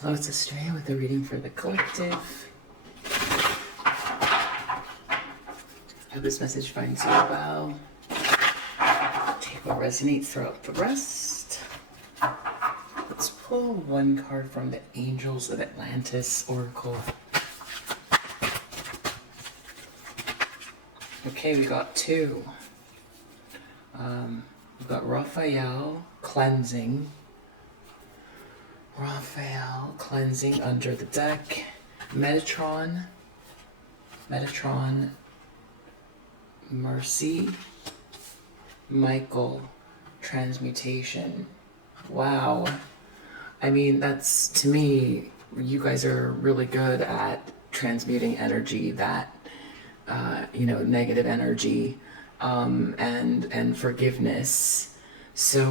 Hello, it's Estrella with a reading for the collective. I hope this message finds you well. Take what resonates, throw out the rest. Let's pull one card from the Angels of Atlantis Oracle. Okay, we got two. We've got Raphael cleansing. Raphael cleansing under the deck. Metatron, mercy. Michael, transmutation. Wow. I mean, that's, to me, you guys are really good at transmuting energy, that, negative energy, and forgiveness. So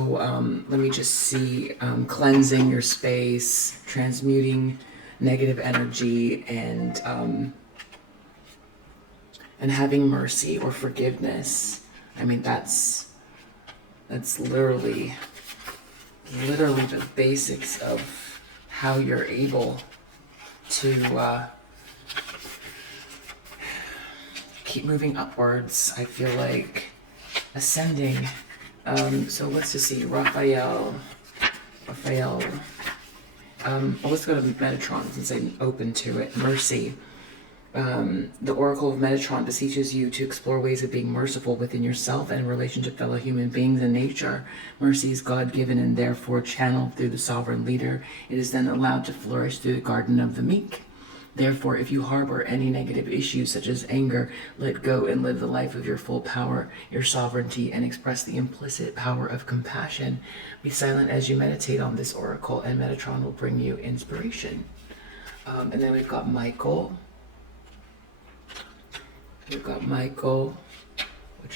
let me just see, cleansing your space, transmuting negative energy, and having mercy or forgiveness. I mean, that's literally the basics of how you're able to keep moving upwards. I feel like ascending. So let's just see, Raphael. Let's go to Metatron since I'm open to it. Mercy. The Oracle of Metatron beseeches you to explore ways of being merciful within yourself and in relation to fellow human beings and nature. Mercy is God-given and therefore channeled through the sovereign leader. It is then allowed to flourish through the garden of the meek. Therefore, if you harbor any negative issues such as anger, let go and live the life of your full power, your sovereignty, and express the implicit power of compassion. Be silent as you meditate on this oracle, and Metatron will bring you inspiration. And then we've got Michael. Which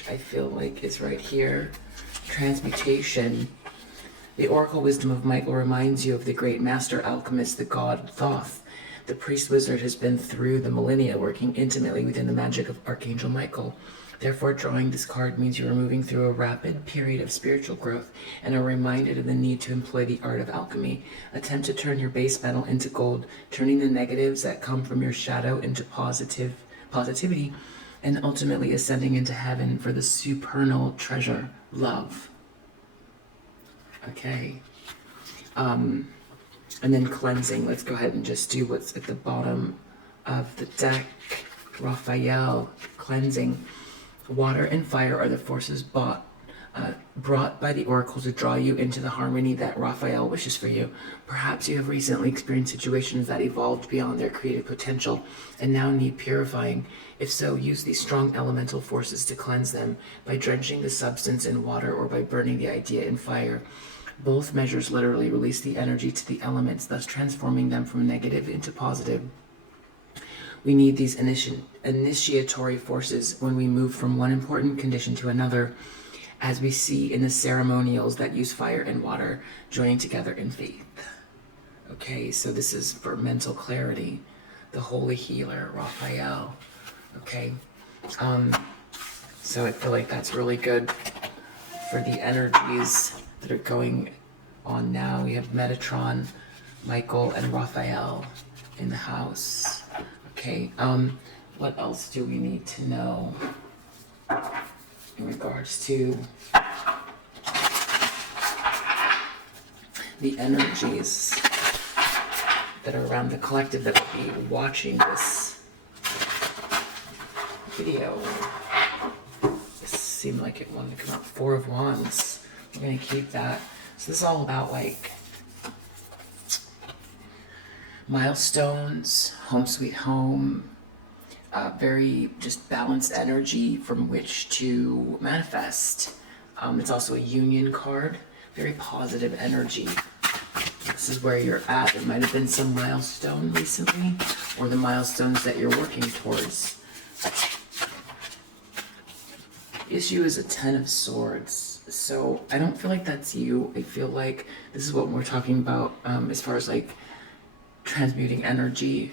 I feel like is right here. Transmutation. The oracle wisdom of Michael reminds you of the great master alchemist, the god Thoth. The priest wizard has been through the millennia working intimately within the magic of Archangel Michael. Therefore, drawing this card means you are moving through a rapid period of spiritual growth and are reminded of the need to employ the art of alchemy. Attempt to turn your base metal into gold, turning the negatives that come from your shadow into positivity, and ultimately ascending into heaven for the supernal treasure, love. Okay. And then cleansing. Let's go ahead and just do what's at the bottom of the deck. Raphael, cleansing. Water and fire are the forces brought by the oracle to draw you into the harmony that Raphael wishes for you. Perhaps you have recently experienced situations that evolved beyond their creative potential and now need purifying. If so, use these strong elemental forces to cleanse them by drenching the substance in water or by burning the idea in fire. Both measures literally release the energy to the elements, thus transforming them from negative into positive. We need these initiatory forces when we move from one important condition to another, as we see in the ceremonials that use fire and water joining together in faith. Okay, so this is for mental clarity. The holy healer, Raphael. Okay, so I feel like that's really good for the energies that are going on now. We have Metatron, Michael, and Raphael in the house. Okay, what else do we need to know in regards to the energies that are around the collective that will be watching this video? This seemed like it wanted to come out. Four of Wands. We're going to keep that. So this is all about like milestones, home sweet home, very just balanced energy from which to manifest. It's also a union card, very positive energy. This is where you're at. There might have been some milestone recently, or the milestones that you're working towards. The issue is a Ten of Swords. So I don't feel like that's you. I feel like this is what we're talking about as far as like transmuting energy.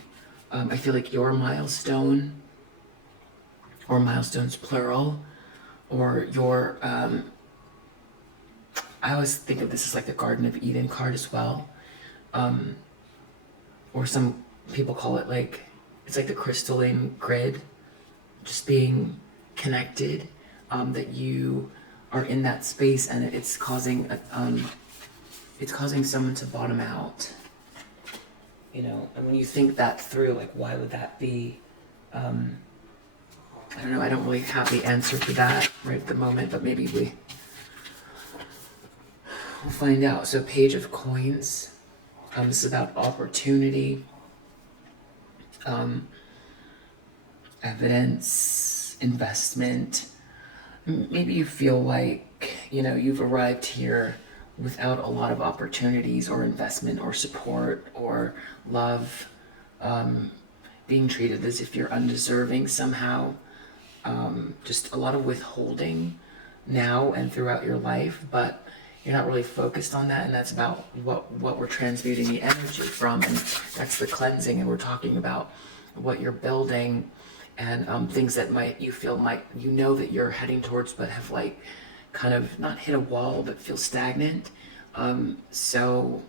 I feel like your milestone, or milestones plural, or your I always think of this as like the Garden of Eden card as well. or some people call it like, it's like the crystalline grid, just being connected, that you are in that space, and it's causing someone to bottom out, you know. And when you think that through, like, why would that be? I don't know, I don't really have the answer to that right at the moment, but maybe we'll find out. So Page of Coins, this is about opportunity, evidence, investment. Maybe you feel like, you know, you've arrived here without a lot of opportunities or investment or support or love, being treated as if you're undeserving somehow. Just a lot of withholding now and throughout your life, but you're not really focused on that, and that's about what we're transmuting the energy from, and that's the cleansing. And we're talking about what you're building, and things that you know that you're heading towards, but have like kind of not hit a wall, but feel stagnant. So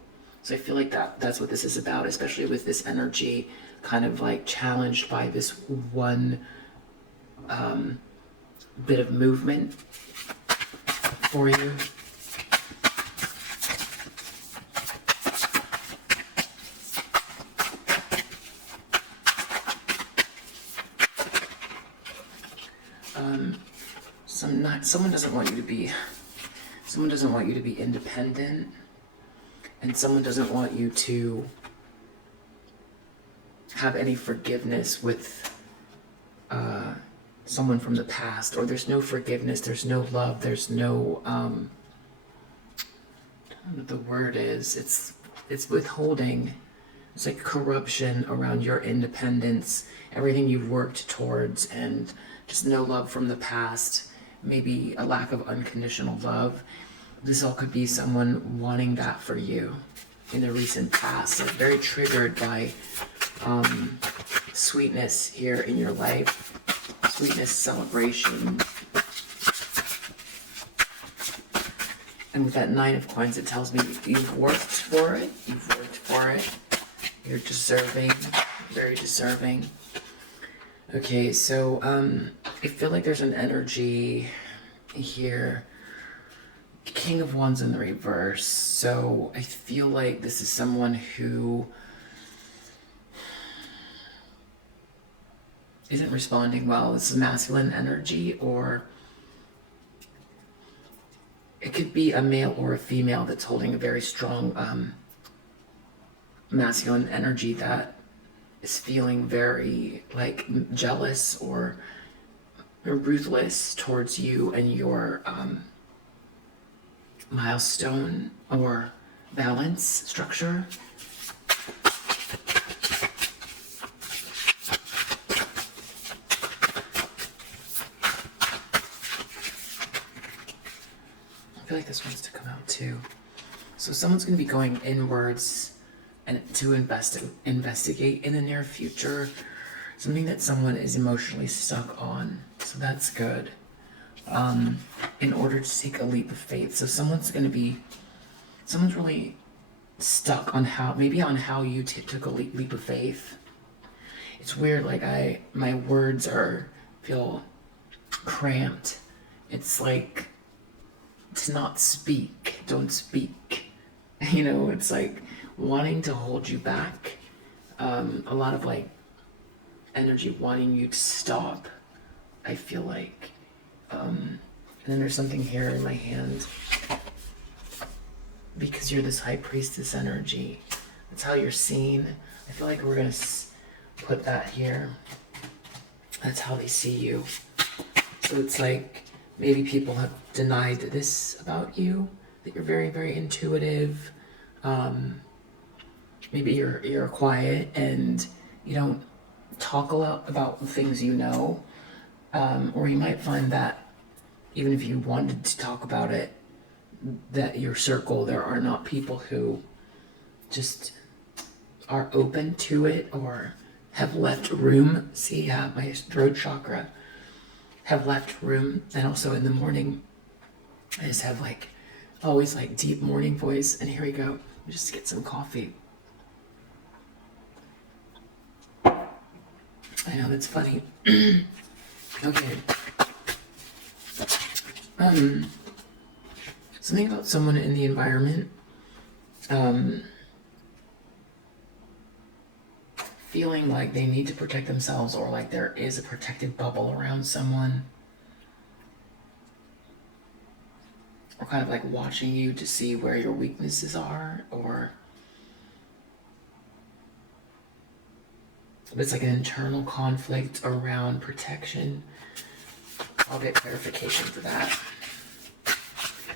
I feel like that's what this is about, especially with this energy kind of like challenged by this one bit of movement for you. Someone doesn't want you to be independent, and someone doesn't want you to have any forgiveness with someone from the past, or there's no forgiveness, there's no love, there's no I don't know what the word is. It's withholding. It's like corruption around your independence, everything you've worked towards, and just no love from the past. Maybe a lack of unconditional love. This all could be someone wanting that for you in the recent past. Like very triggered by sweetness here in your life. Sweetness, celebration. And with that Nine of Coins, it tells me you've worked for it. You're deserving, very deserving. Okay, so I feel like there's an energy here. King of Wands in the reverse. So I feel like this is someone who isn't responding well. This is masculine energy, or it could be a male or a female that's holding a very strong masculine energy that is feeling very like jealous or ruthless towards you and your milestone or balance structure. I feel like this wants to come out too. So someone's going to be going inwards and to investigate in the near future something that someone is emotionally stuck on. So that's good. In order to take a leap of faith. So someone's really stuck on how you took a leap of faith. It's weird, like my words feel cramped. It's like to not speak, don't speak. You know, it's like wanting to hold you back. A lot of like energy wanting you to stop, I feel like. And then there's something here in my hand. Because you're this high priestess energy. That's how you're seen. I feel like we're going to put that here. That's how they see you. So it's like maybe people have denied this about you, that you're very, very intuitive. Maybe you're quiet and you don't talk a lot about the things you know. Or you might find that even if you wanted to talk about it, that your circle, there are not people who just are open to it or have left room. See, my throat chakra have left room. And also in the morning, I just have like always like deep morning voice. And here we go. Just get some coffee. I know, that's funny. Okay. Something about someone in the environment, feeling like they need to protect themselves, or like there is a protective bubble around someone, or kind of like watching you to see where your weaknesses are, or it's like an internal conflict around protection. I'll get clarification for that.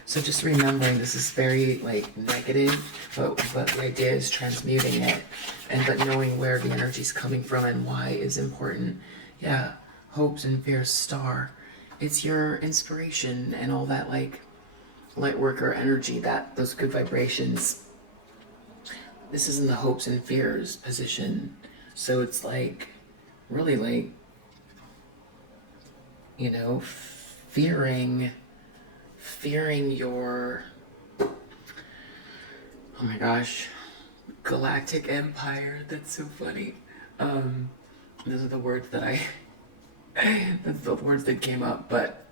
So just remembering this is very like negative, but the idea is transmuting it, but knowing where the energy is coming from and why is important. Yeah, hopes and fears star. It's your inspiration and all that like light worker energy, that those good vibrations. This is in the hopes and fears position. So it's like really like, you know, fearing your, oh my gosh, galactic empire. That's so funny. Those are the words that that's the words that came up, but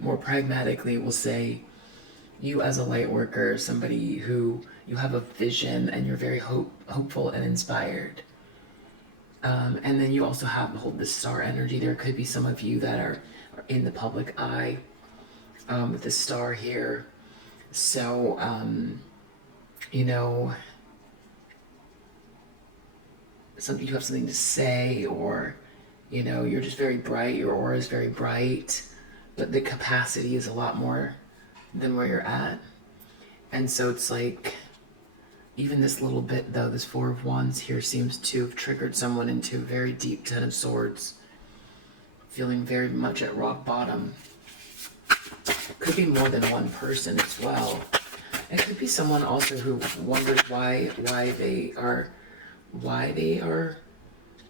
more pragmatically we'll say you as a light worker, somebody who you have a vision and you're very hopeful and inspired. And then you also hold the star energy. There could be some of you that are in the public eye with the star here. So, you know, you have something to say, or, you know, you're just very bright. Your aura is very bright, but the capacity is a lot more than where you're at. And so it's like, even this little bit though, this Four of Wands here seems to have triggered someone into a very deep Ten of Swords, feeling very much at rock bottom. Could be more than one person as well. It could be someone also who wonders why they are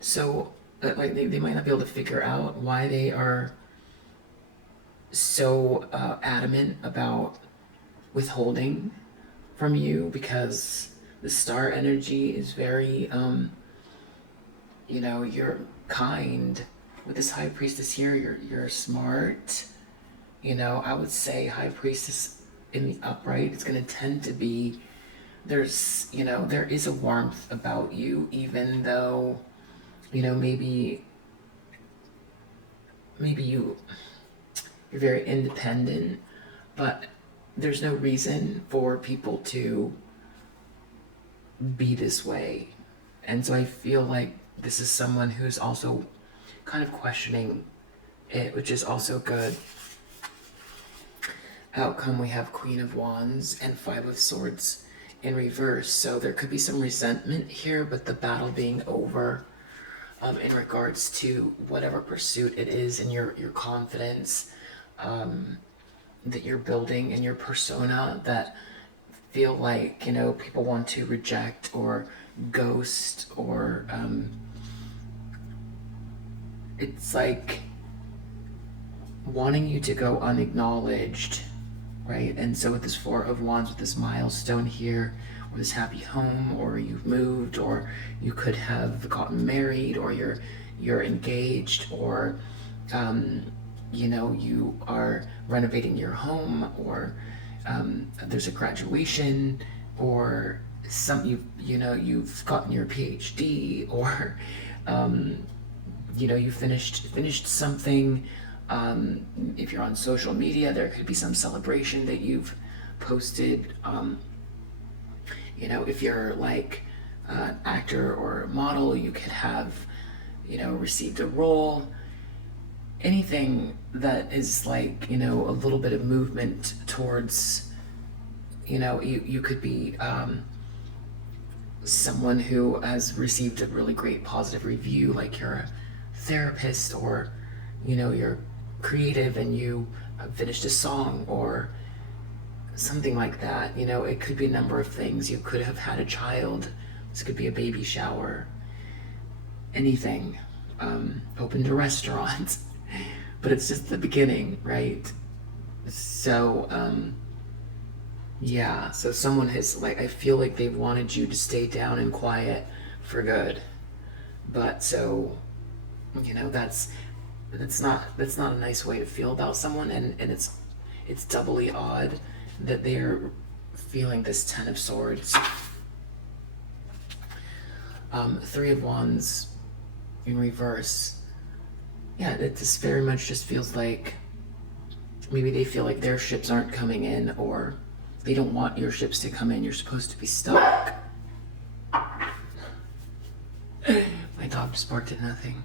so like they might not be able to figure out why they are so adamant about withholding from you, because the star energy is very you know, you're kind. With this High Priestess here, you're smart. You know, I would say High Priestess in the upright, it's going to tend to be, there's, you know, there is a warmth about you, even though, you know, maybe you're very independent, but there's no reason for people to be this way. And so I feel like this is someone who's also kind of questioning it, which is also good. Outcome, we have Queen of Wands and Five of Swords in reverse. So there could be some resentment here, but the battle being over in regards to whatever pursuit it is, and your confidence that you're building and your persona that feel like, you know, people want to reject or ghost, or it's like wanting you to go unacknowledged, right? And so with this Four of Wands, with this milestone here, or this happy home, or you've moved, or you could have gotten married, or you're engaged, or you know, you are renovating your home, or there's a graduation, or you've gotten your PhD, or you know, you finished something. If you're on social media, there could be some celebration that you've posted. You know, if you're like an actor or a model, you could have, you know, received a role. Anything that is like, you know, a little bit of movement towards, you know, you could be someone who has received a really great positive review, like you're a therapist, or, you know, you're creative and you finished a song or something like that. You know, it could be a number of things. You could have had a child. This could be a baby shower. Anything. Opened a restaurant. But it's just the beginning, right? So, yeah. So someone has, like, I feel like they wanted you to stay down and quiet for good. But so You know, that's not a nice way to feel about someone, and it's doubly odd that they're feeling this Ten of Swords. Three of Wands in reverse. Yeah, it just very much just feels like maybe they feel like their ships aren't coming in, or they don't want your ships to come in. You're supposed to be stuck. My dog just barked at nothing.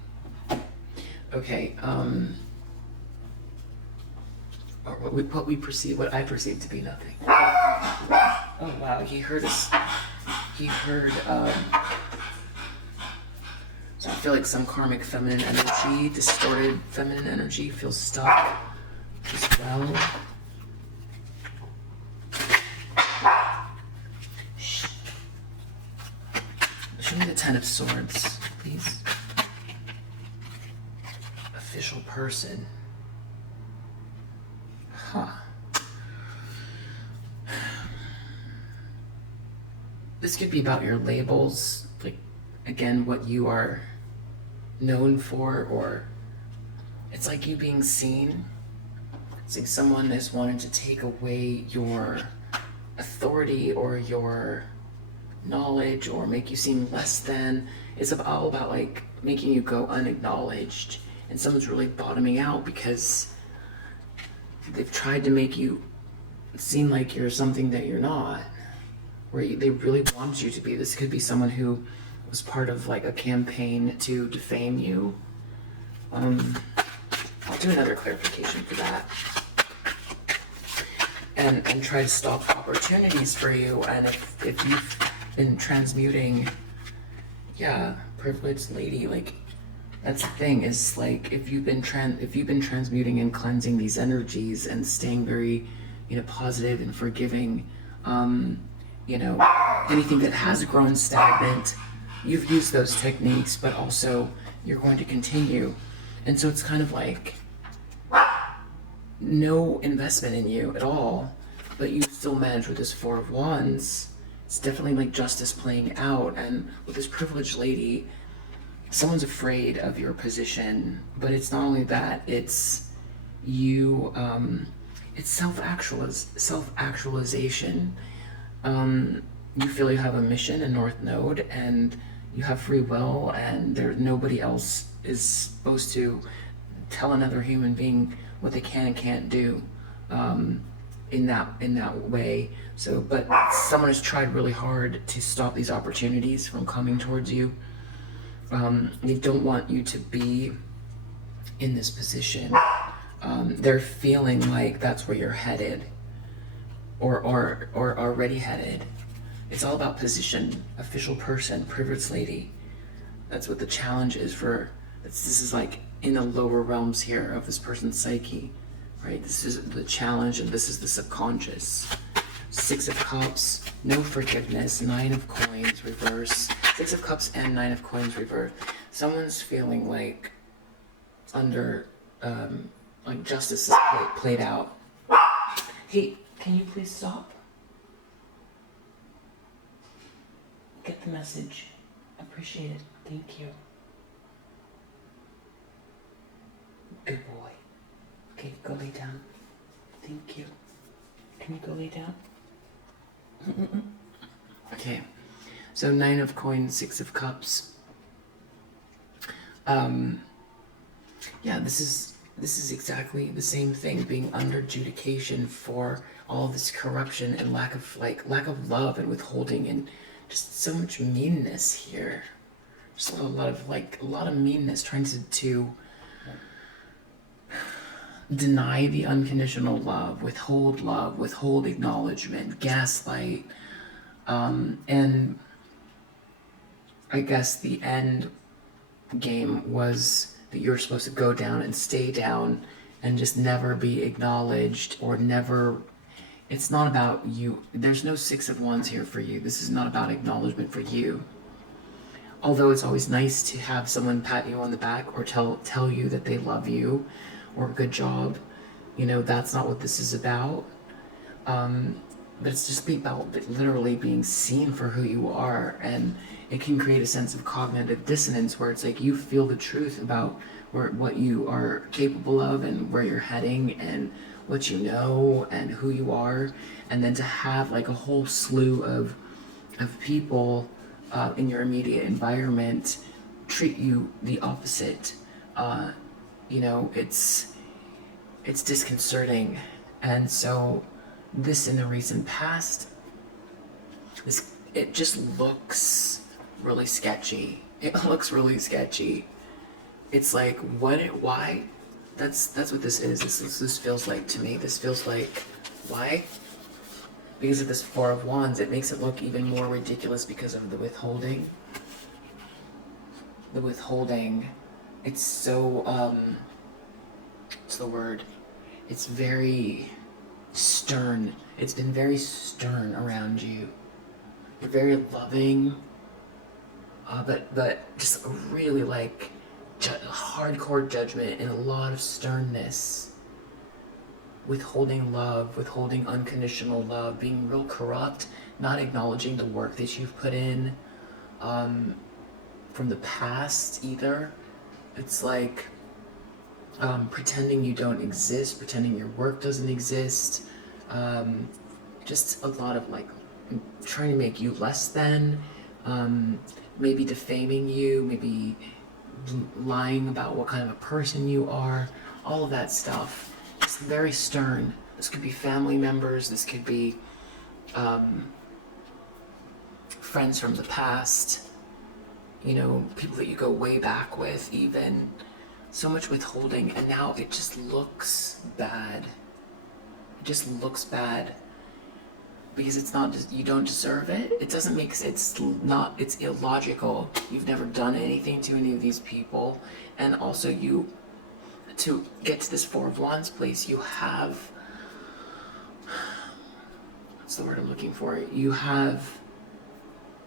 Okay, or what I perceive to be nothing. Oh wow, he heard us. He heard, so I feel like some karmic feminine energy, distorted feminine energy feels stuck as well. Shh. Show me the Ten of Swords, please. Official person. Huh. This could be about your labels, like, again, what you are known for, or it's like you being seen. It's like someone has wanted to take away your authority or your knowledge, or make you seem less than. It's all about like making you go unacknowledged, and someone's really bottoming out because they've tried to make you seem like you're something that you're not, where they really want you to be. This could be someone who was part of like a campaign to defame you. I'll do another clarification for that. And try to stop opportunities for you. And if you've been transmuting, yeah, privileged lady, like that's the thing, is like if you've been transmuting and cleansing these energies and staying very, you know, positive and forgiving, you know, anything that has grown stagnant, you've used those techniques, but also you're going to continue. And so it's kind of like no investment in you at all, but you still manage with this Four of Wands. It's definitely like justice playing out. And with this privileged lady, someone's afraid of your position, but it's not only that, it's you, it's self-actualization. You feel you have a mission, a North Node, and you have free will, and nobody else is supposed to tell another human being what they can and can't do in that way. So, but someone has tried really hard to stop these opportunities from coming towards you. They don't want you to be in this position. They're feeling like that's where you're headed, or already headed. It's all about position, official person, privileged lady. That's what the challenge is for. This is like in the lower realms here of this person's psyche, right? This is the challenge, and this is the subconscious. Six of Cups, no forgiveness, Nine of Coins, reverse. Six of Cups and Nine of Coins, reverse. Someone's feeling like under, like justice is played out. Hey, can you please stop? Get the message. Appreciate it. Thank you. Good boy. Okay, go lay down. Thank you. Can you go lay down? Okay, so Nine of Coins, Six of Cups. Yeah, this is exactly the same thing, being under adjudication for all this corruption and lack of love and withholding, and just so much meanness here. Just a lot of meanness, trying to deny the unconditional love, withhold acknowledgement, gaslight, and I guess the end game was that you're supposed to go down and stay down and just never be acknowledged, or never. It's not about you. There's no Six of Wands here for you. This is not about acknowledgement for you. Although it's always nice to have someone pat you on the back or tell you that they love you, or good job, you know, that's not what this is about. but it's just about literally being seen for who you are, and it can create a sense of cognitive dissonance where it's like you feel the truth about what you are capable of and where you're heading and what you know and who you are, and then to have like a whole slew of people in your immediate environment treat you the opposite. You know, it's disconcerting. And so this in the recent past, it just looks really sketchy. It looks really sketchy. It's like, why? That's what this is. This feels like to me. This feels like, why? Because of this Four of Wands, it makes it look even more ridiculous because of the withholding. The withholding, it's so, what's the word? It's very stern. It's been very stern around you. You're very loving, but just really like hardcore judgment and a lot of sternness. Withholding love, withholding unconditional love, being real corrupt, not acknowledging the work that you've put in from the past either. It's like pretending you don't exist, pretending your work doesn't exist. Just a lot of like trying to make you less than, maybe defaming you, maybe lying about what kind of a person you are, all of that stuff. It's very stern. This could be family members, this could be friends from the past, you know, people that you go way back with even. So much withholding, and now it just looks bad. It just looks bad. Because it's not just, you don't deserve it. It doesn't make sense. It's illogical. You've never done anything to any of these people. And also to get to this Four of Wands place, you have, what's the word I'm looking for? You have,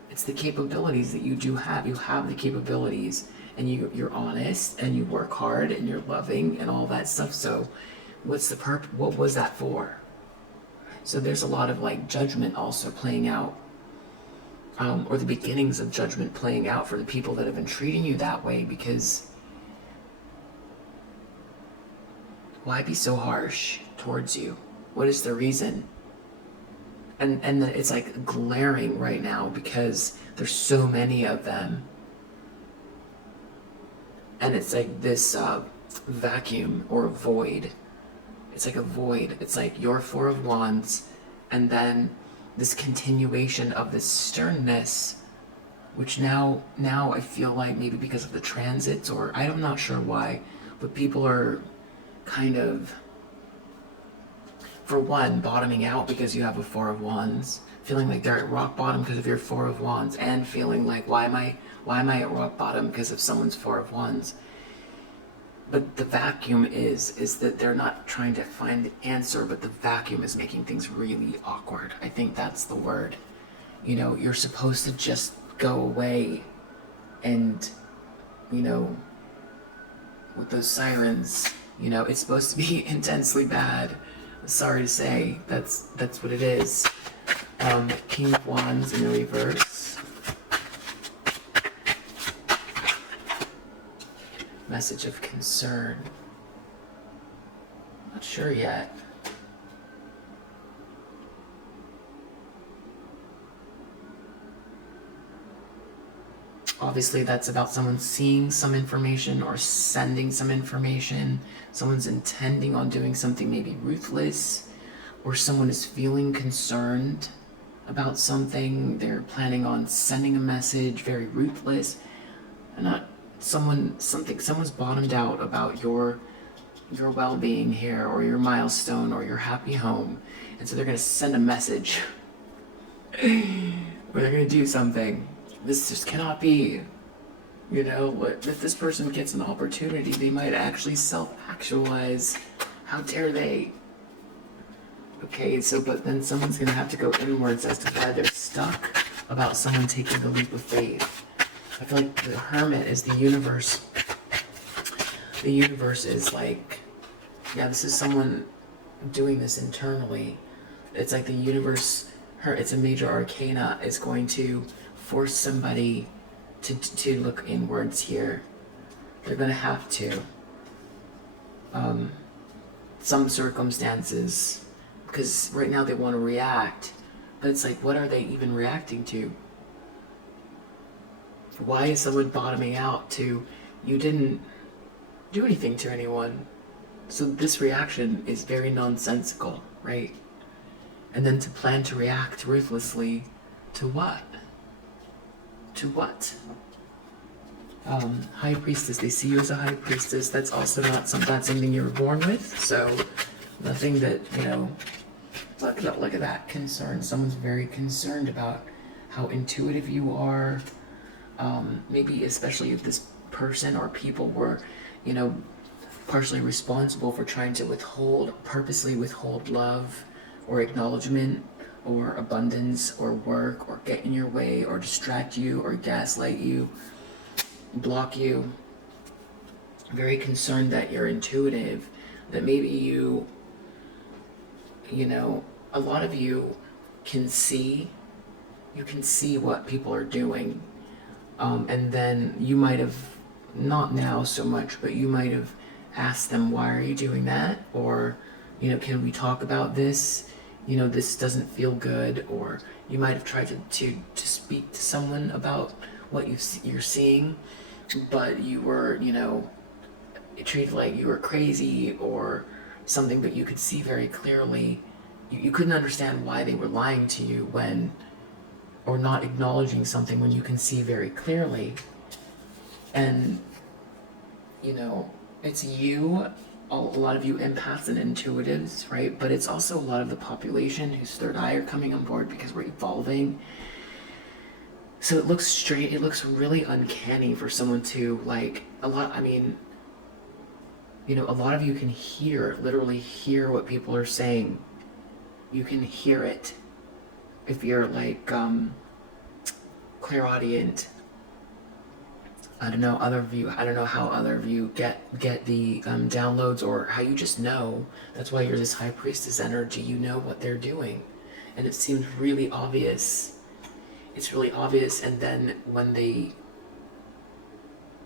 it's the capabilities that you do have. You have the capabilities, and you're honest, and you work hard, and you're loving, and all that stuff. So what's the purpose? What was that for? So there's a lot of like judgment also playing out, or the beginnings of judgment playing out for the people that have been treating you that way, because why be so harsh towards you? What is the reason? And it's like glaring right now because there's so many of them. And it's like this vacuum or void. It's like a void. It's like your Four of Wands, and then this continuation of this sternness, which now I feel like maybe because of the transits, or I'm not sure why, but people are kind of, for one, bottoming out because you have a Four of Wands, feeling like they're at rock bottom because of your Four of Wands, and feeling like, why am I at rock bottom because of someone's Four of Wands? But the vacuum is that they're not trying to find the answer, but the vacuum is making things really awkward. I think that's the word. You know, you're supposed to just go away, and, you know, with those sirens, you know, it's supposed to be intensely bad. Sorry to say, that's what it is. King of Wands in the reverse. Message of concern. Not sure yet. Obviously that's about someone seeing some information or sending some information. Someone's intending on doing something maybe ruthless, or someone is feeling concerned about something. They're planning on sending a message, very ruthless. And not someone's bottomed out about your well-being here, or your milestone, or your happy home, and so they're going to send a message or they're going to do something. This just cannot be. You know, if this person gets an opportunity, they might actually self-actualize. How dare they? Okay, so but then someone's going to have to go inwards as to why they're stuck about someone taking the leap of faith. I feel like the Hermit is the universe. The universe is like, yeah, this is someone doing this internally. it's like the universe, it's a major arcana, is going to force somebody to look inwards here. They're going to have to. Some circumstances, because right now they want to react, but it's like, what are they even reacting to? Why is someone bottoming out to, you didn't do anything to anyone? So this reaction is very nonsensical, right? And then to plan to react ruthlessly to what? To what? High priestess, they see you as a high priestess. That's also not something you were born with. So nothing that, you know, look at that concern. Someone's very concerned about how intuitive you are. Maybe especially if this person or people were, you know, partially responsible for trying to purposely withhold love or acknowledgement or abundance or work or get in your way or distract you or gaslight you, block you. Very concerned that you're intuitive, that maybe you know, a lot of you can see what people are doing. And then you might have, not now so much, but you might have asked them, why are you doing that? Or, you know, can we talk about this? You know, this doesn't feel good. Or you might have tried to speak to someone about what you're seeing, but you were, you know, treated like you were crazy or something, but you could see very clearly. You couldn't understand why they were lying to you or not acknowledging something when you can see very clearly. And, you know, it's you, a lot of you empaths and intuitives, right? But it's also a lot of the population whose third eye are coming on board because we're evolving. So it looks straight, it looks really uncanny for someone to, like, a lot of you can literally hear what people are saying. You can hear it. If you're like clairaudient, I don't know how other of you get the downloads, or how you just know. That's why you're this high priestess energy. You know what they're doing, and it seems really obvious. It's really obvious, and then when they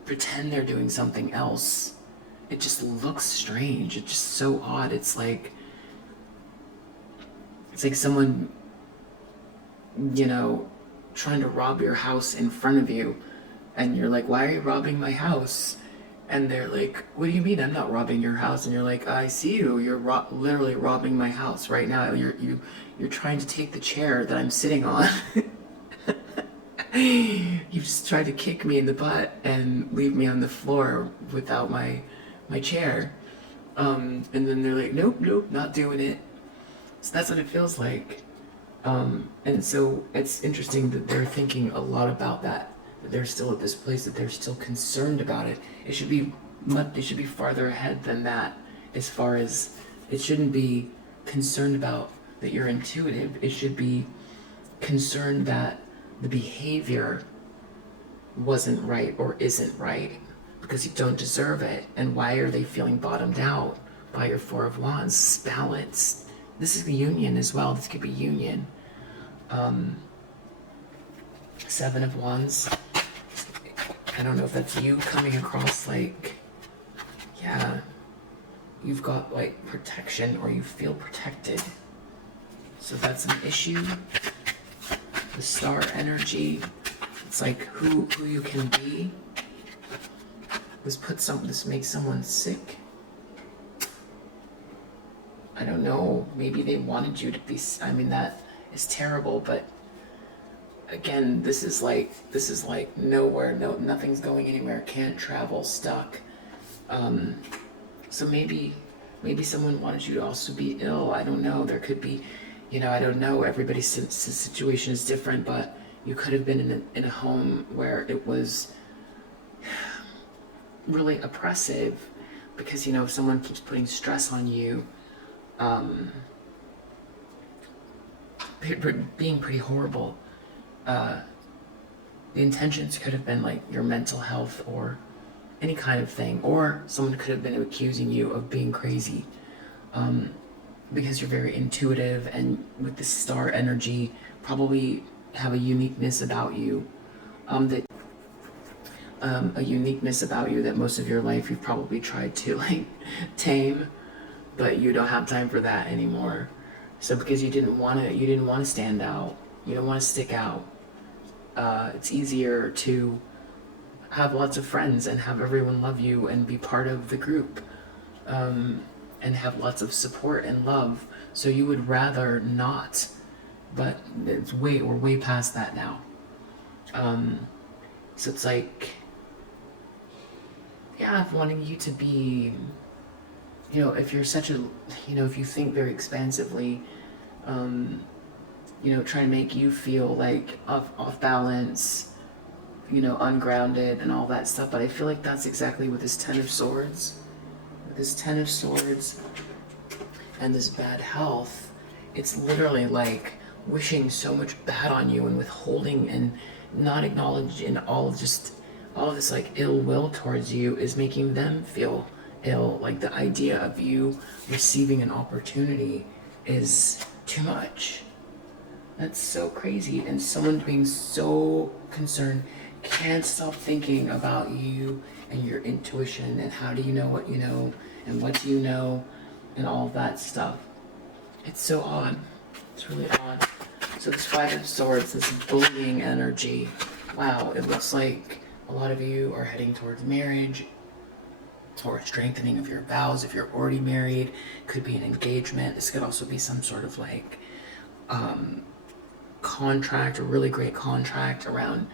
pretend they're doing something else, it just looks strange. It's just so odd. It's like someone, you know, trying to rob your house in front of you, and you're like, why are you robbing my house? And they're like, what do you mean I'm not robbing your house? And you're like, I see you, you're literally robbing my house right now. You're trying to take the chair that I'm sitting on. You just tried to kick me in the butt and leave me on the floor without my chair. And then they're like, nope, not doing it. So that's what it feels like. And so it's interesting that they're thinking a lot about that they're still at this place, that they're still concerned about it. It should be farther ahead than that, as far as, it shouldn't be concerned about that you're intuitive. It should be concerned that the behavior wasn't right or isn't right, because you don't deserve it. And why are they feeling bottomed out by your Four of Wands? Balance. This is the union as well. This could be union. Seven of Wands. I don't know if that's you coming across like, yeah, you've got like protection, or you feel protected. So that's an issue. The star energy. It's like who you can be. This makes someone sick. I don't know. Maybe they wanted you to be. I mean, that is terrible. But again, this is like nowhere. Nothing's going anywhere. Can't travel. Stuck. So maybe someone wanted you to also be ill. I don't know. There could be, I don't know. Everybody's situation is different, but you could have been in a home where it was really oppressive, because if someone keeps putting stress on you, being pretty horrible. The intentions could have been like your mental health or any kind of thing, or someone could have been accusing you of being crazy. because you're very intuitive, and with the star energy, probably have a uniqueness about you, that a uniqueness about you that most of your life you've probably tried to like tame, but you don't have time for that anymore. So because you didn't want to stand out, you don't want to stick out. It's easier to have lots of friends and have everyone love you and be part of the group, and have lots of support and love. So you would rather not, but we're way past that now. So it's like, yeah, wanting you to be, if you're such a, if you think very expansively, trying to make you feel like off balance, ungrounded and all that stuff. But I feel like that's exactly what this Ten of Swords, and this bad health, it's literally like wishing so much bad on you and withholding and not acknowledging all of this like ill will towards you is making them feel ill. Like the idea of you receiving an opportunity is too much. That's so crazy. And someone being so concerned, can't stop thinking about you and your intuition and how do you know what you know and what do you know and all that stuff. It's so odd. It's really odd. So this Five of Swords, this bullying energy, wow, it looks like a lot of you are heading towards marriage or strengthening of your vows. If you're already married, could be an engagement. This could also be some sort of like contract, a really great contract around,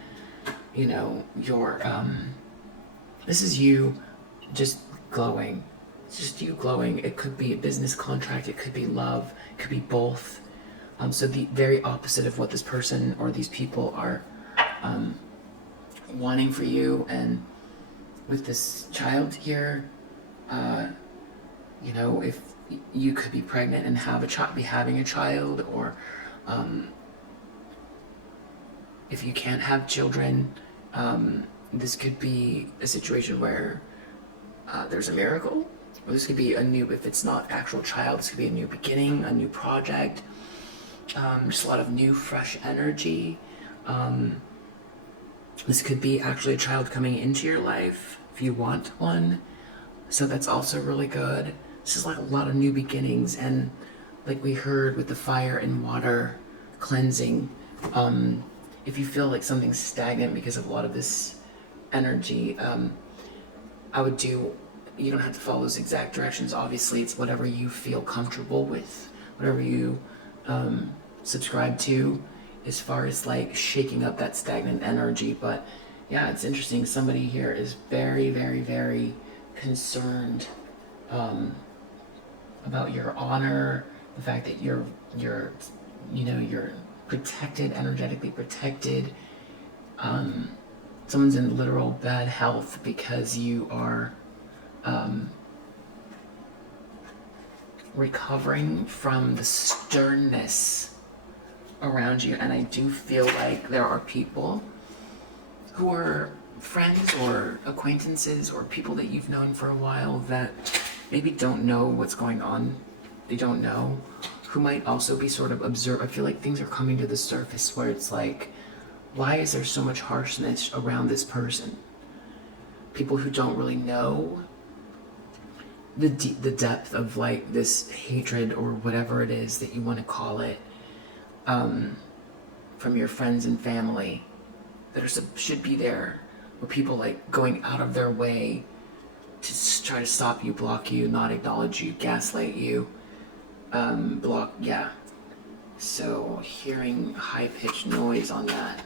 your this is you just glowing. It's just you glowing. It could be a business contract, it could be love, it could be both. So the very opposite of what this person or these people are wanting for you. And with this child here, if you could be pregnant and be having a child, or if you can't have children, this could be a situation where there's a miracle, or this could be if it's not actual child, this could be a new beginning, a new project, just a lot of new, fresh energy. This could be actually a child coming into your life if you want one. So that's also really good. This is like a lot of new beginnings, and like we heard with the fire and water cleansing, if you feel like something's stagnant because of a lot of this energy, you don't have to follow those exact directions. Obviously, it's whatever you feel comfortable with, whatever you subscribe to, as far as like shaking up that stagnant energy. But yeah, it's interesting. Somebody here is very, very, very concerned about your honor, the fact that you're protected, energetically protected. Someone's in literal bad health because you are recovering from the sternness around you. And I do feel like there are people who are friends or acquaintances or people that you've known for a while that maybe don't know what's going on. They don't know, who might also be sort of I feel like things are coming to the surface where it's like, why is there so much harshness around this person? People who don't really know the depth of like this hatred or whatever it is that you want to call it, from your friends and family that should be there, or people like going out of their way to try to stop you, block you, not acknowledge you, gaslight you, so hearing high-pitched noise on that.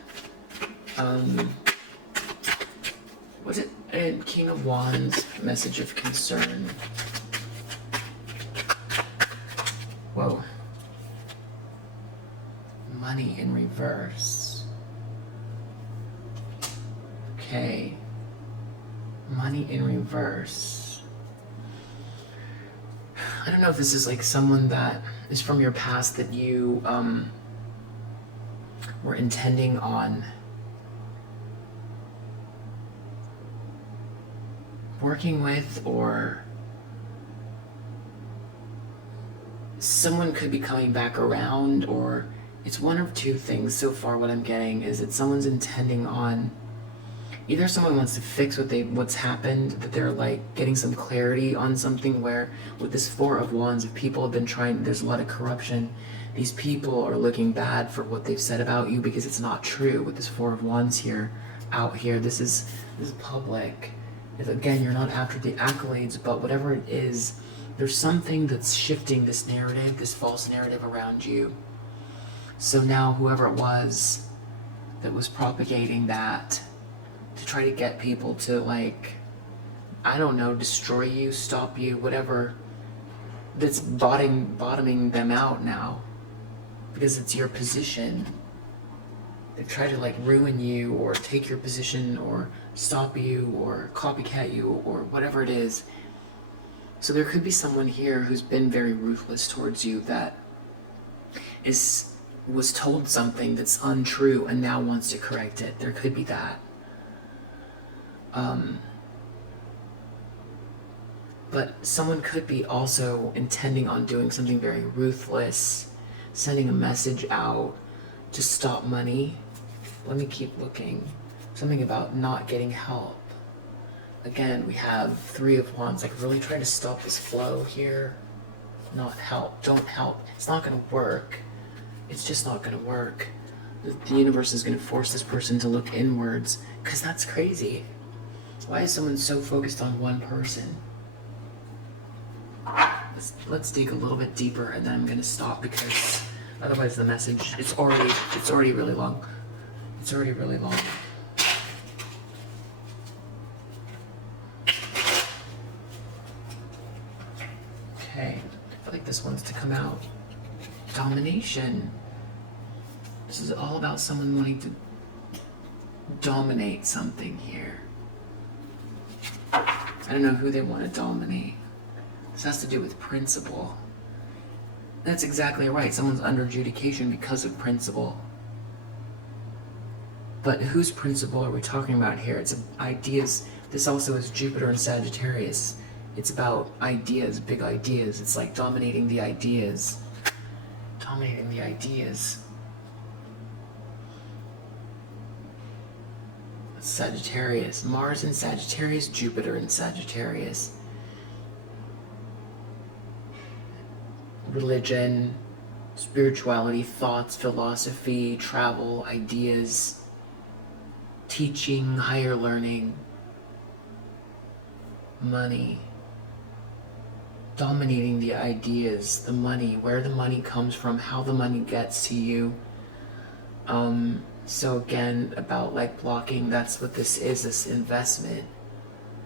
Was it in King of Wands, message of concern? Whoa. Money in reverse. Okay. Money in reverse. I don't know if this is like someone that is from your past that you were intending on working with or someone could be coming back around, or it's one of two things so far. What I'm getting is that someone's intending on, either someone wants to fix what's happened, that they're like getting some clarity on something, where with this Four of Wands, if people have been trying, there's a lot of corruption, these people are looking bad for what they've said about you because it's not true. With this Four of Wands here, out here, this is public. Again, you're not after the accolades, but whatever it is, there's something that's shifting this narrative, this false narrative around you. So now whoever it was that was propagating that to try to get people to, like, I don't know, destroy you, stop you, whatever, that's bottoming them out now because it's your position. They've tried to like ruin you or take your position or stop you or copycat you or whatever it is. So there could be someone here who's been very ruthless towards you that was told something that's untrue and now wants to correct it. There could be that. But someone could be also intending on doing something very ruthless, sending a message out to stop money. Let me keep looking. Something about not getting help. Again, we have Three of Wands, like really trying to stop this flow here. Not help, don't help. It's not gonna work. It's just not gonna work. The universe is gonna force this person to look inwards, because that's crazy. Why is someone so focused on one person? Let's dig a little bit deeper, and then I'm gonna stop because otherwise the message, it's already really long. It's already really long. Okay, I feel like this wants to come out. Domination. This is all about someone wanting to dominate something here. I don't know who they want to dominate. This has to do with principle. That's exactly right. Someone's under adjudication because of principle. But whose principle are we talking about here? It's ideas. This also is Jupiter and Sagittarius. It's about ideas, big ideas. It's like dominating the ideas. Dominating the ideas. Sagittarius. Mars in Sagittarius, Jupiter in Sagittarius. Religion, spirituality, thoughts, philosophy, travel, ideas, teaching, higher learning, money, dominating the ideas, the money, where the money comes from, how the money gets to you. So again, about like blocking, that's what this is, this investment.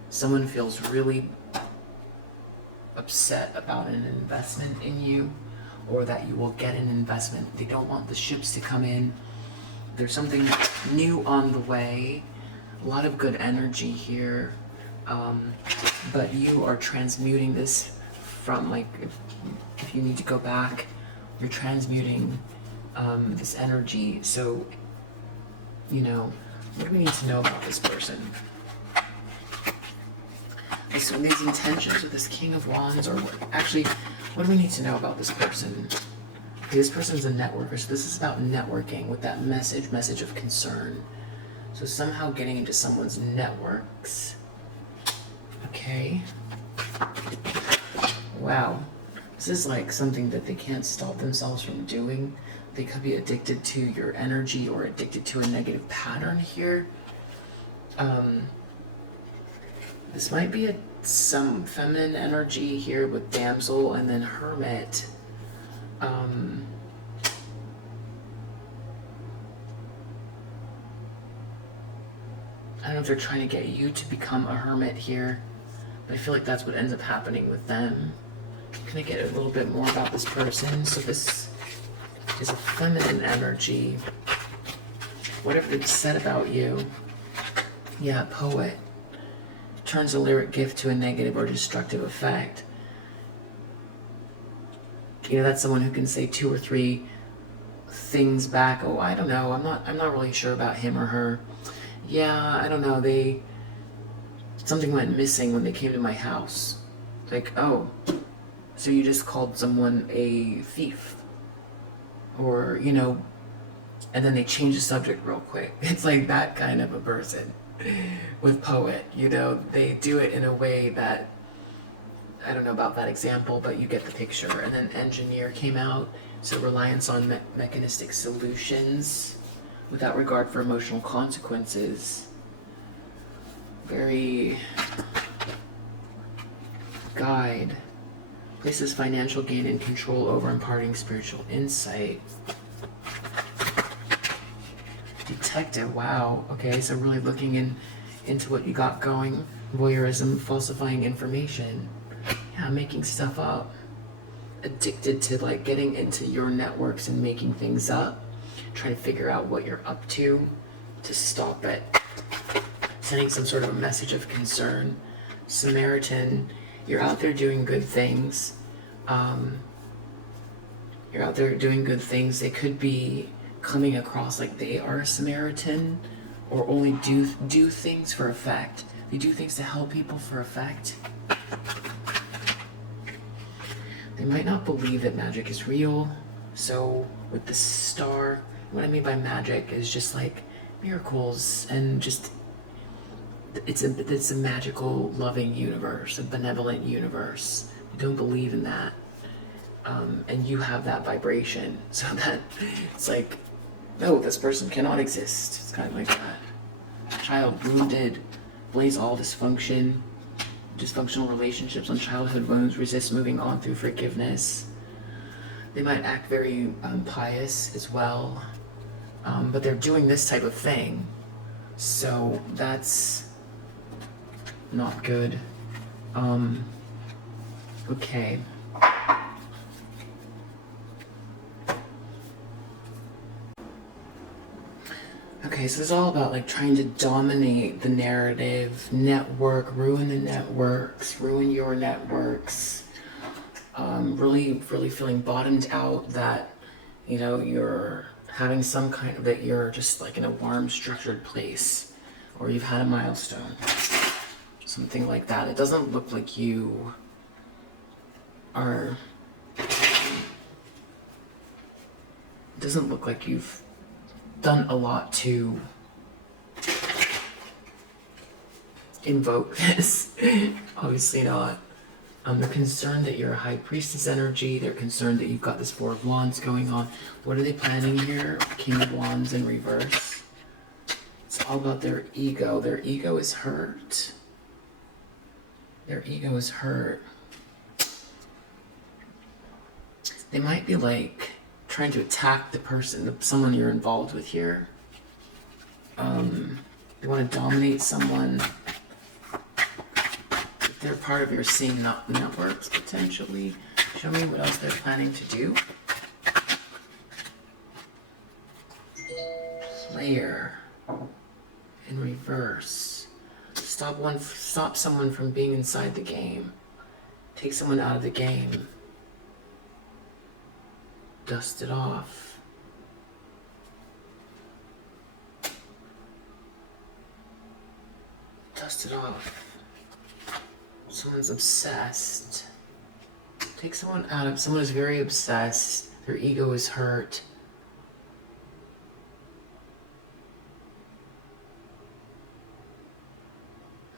Someone feels really upset about an investment in you, or that you will get an investment. They don't want the ships to come in. There's something new on the way. A lot of good energy here. But you are transmuting this from, like, if you need to go back, you're transmuting this energy. So, you know, what do we need to know about this person? So these intentions with this King of Wands, or actually, what do we need to know about this person? Okay, this person's a networker, so this is about networking with that message of concern. So somehow getting into someone's networks. Okay. Wow. This is like something that they can't stop themselves from doing. They could be addicted to your energy or addicted to a negative pattern here. This might be some feminine energy here with damsel and then hermit. I don't know if they're trying to get you to become a hermit here, but I feel like that's what ends up happening with them. Can I get a little bit more about this person? So this is a feminine energy. Whatever they've said about you. Yeah, poet. Turns a lyric gift to a negative or destructive effect. You know, that's someone who can say 2 or 3 things back. Oh, I don't know. I'm not really sure about him or her. Yeah, I don't know. Something went missing when they came to my house. Like, oh, So you just called someone a thief, or, you know, and then they change the subject real quick. It's like that kind of a person with poet, you know, they do it in a way that, I don't know about that example, but you get the picture. And then engineer came out, so reliance on mechanistic solutions without regard for emotional consequences. Very guide. Places financial gain and control over imparting spiritual insight. Detective, wow. Okay, so really looking into what you got going. Voyeurism, falsifying information. Yeah, making stuff up. Addicted to like getting into your networks and making things up. Trying to figure out what you're up to stop it. Sending some sort of a message of concern. Samaritan, you're out there doing good things. You're out there doing good things. They could be coming across like they are a Samaritan, or only do things for effect. They do things to help people for effect. They might not believe that magic is real. So with the star, what I mean by magic is just like miracles, and just it's a magical, loving universe, a benevolent universe. You don't believe in that, and you have that vibration, so that it's like, no, this person cannot exist. It's kind of like that. Child wounded, blaze all dysfunction, dysfunctional relationships on childhood wounds, resist moving on through forgiveness. They might act very pious as well, but they're doing this type of thing, so that's not good. Okay. Okay, so it's all about like trying to dominate the narrative, network, ruin the networks, ruin your networks. Really feeling bottomed out, that, you know, you're having some kind of, that you're just like in a warm, structured place, or you've had a milestone, something like that. It doesn't look like you are, it doesn't look like you've done a lot to invoke this. Obviously not. They're concerned that you're a high priestess energy. They're concerned that you've got this Four of Wands going on. What are they planning here? King of Wands in reverse. It's all about their ego. Their ego is hurt. Their ego is hurt. They might be like trying to attack the person, someone you're involved with here. They want to dominate someone. If they're part of your same networks, potentially. Show me what else they're planning to do. Player in reverse. Stop someone from being inside the game. Take someone out of the game. Dust it off. Dust it off. Someone's obsessed. Take someone out of, someone is very obsessed. Their ego is hurt.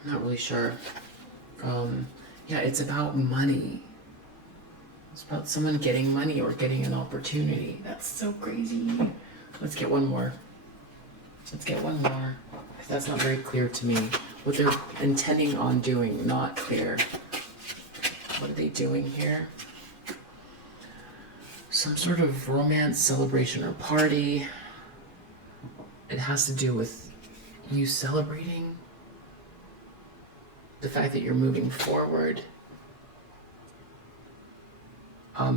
I'm not really sure. Yeah, it's about money. It's about someone getting money or getting an opportunity. That's so crazy. Let's get one more. Let's get one more. That's not very clear to me. What they're intending on doing, not clear. What are they doing here? Some sort of romance, celebration, or party. It has to do with you celebrating the fact that you're moving forward.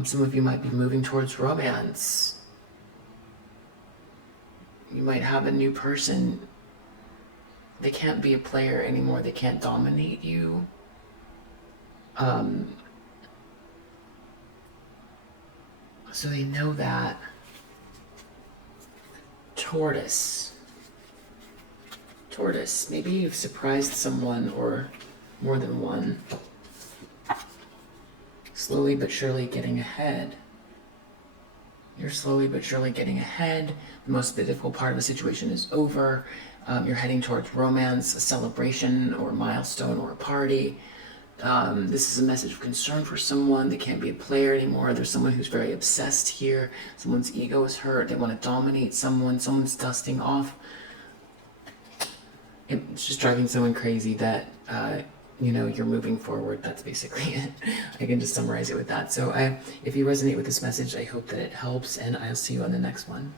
Some of you might be moving towards romance. You might have a new person. They can't be a player anymore. They can't dominate you. So they know that. Tortoise. Maybe you've surprised someone, or more than one. slowly but surely getting ahead. You're slowly but surely getting ahead. The most difficult part of the situation is over. You're heading towards romance, a celebration, or a milestone, or a party. This is a message of concern for someone. They can't be a player anymore. There's someone who's very obsessed here. Someone's ego is hurt. They want to dominate someone. Someone's dusting off. It's just driving someone crazy that, you're moving forward. That's basically it. I can just summarize it with that. So if you resonate with this message, I hope that it helps, and I'll see you on the next one.